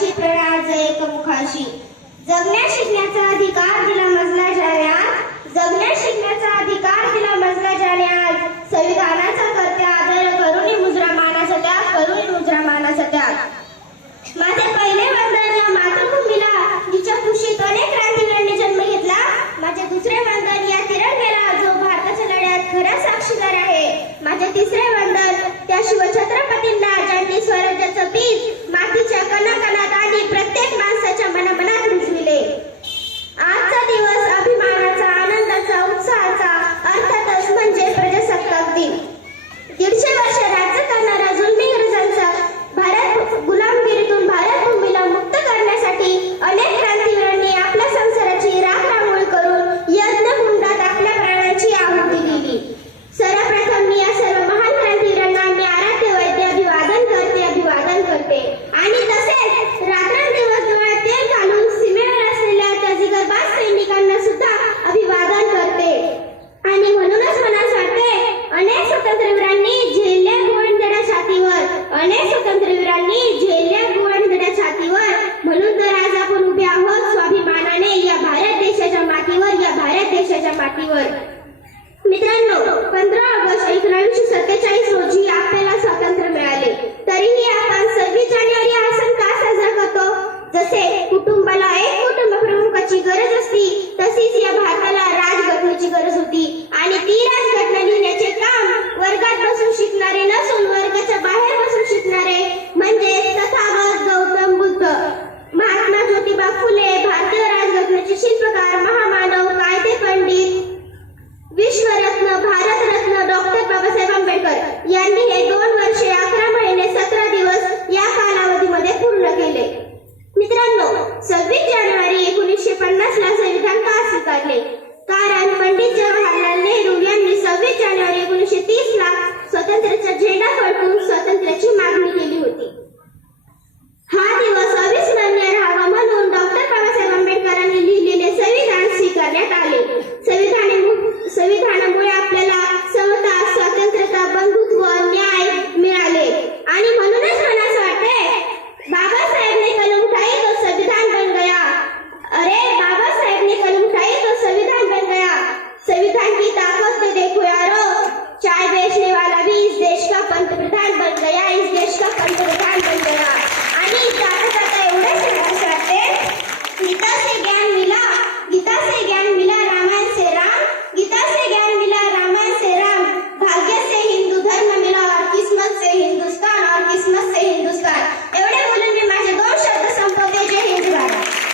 वाची प्रणाज एकमुखाशी जगण्या शिकण्याचा अधिकार दिला मजला ज्याने आज. जगण्या शिकण्याचा अधिकार दिला मजला ज्याने आज. संविधानाचा करते आदर करुणी मुजरा मानाचा त्याग करुणी मुजरा मानाचा त्याग. माझे पहिले वंदन या मातृभूमीला जिच्या कुशीत अनेक क्रांतिवीरांनी जन्म घेतला. माझे दुसरे वंदन या तिरंग्याला जो भारताच्या लढ्यात खरा साक्षीदार आहे. माझे तिसरे वंदन त्या शिवछत्रपतींना ज्यांनी स्वराज्याचं बीज त्याच्या पाठीवर. मित्रांनो पंधरा ऑगस्ट एकोणीसशे सत्तेचाळीस रोजी आपल्याला स्वातंत्र्य मिळाले. तरीही आपण सव्वीस जानेवारी हा सण का साजरा करतो? जसे कुटुंबाला एक कुटुंब प्रमुखाची गरज असती तशीच या भारताला राजघटनेची गरज होती. स्वतंत्रचा झेंडा पंतप्रधान बन गया इस देश का पंतप्रधान बन गया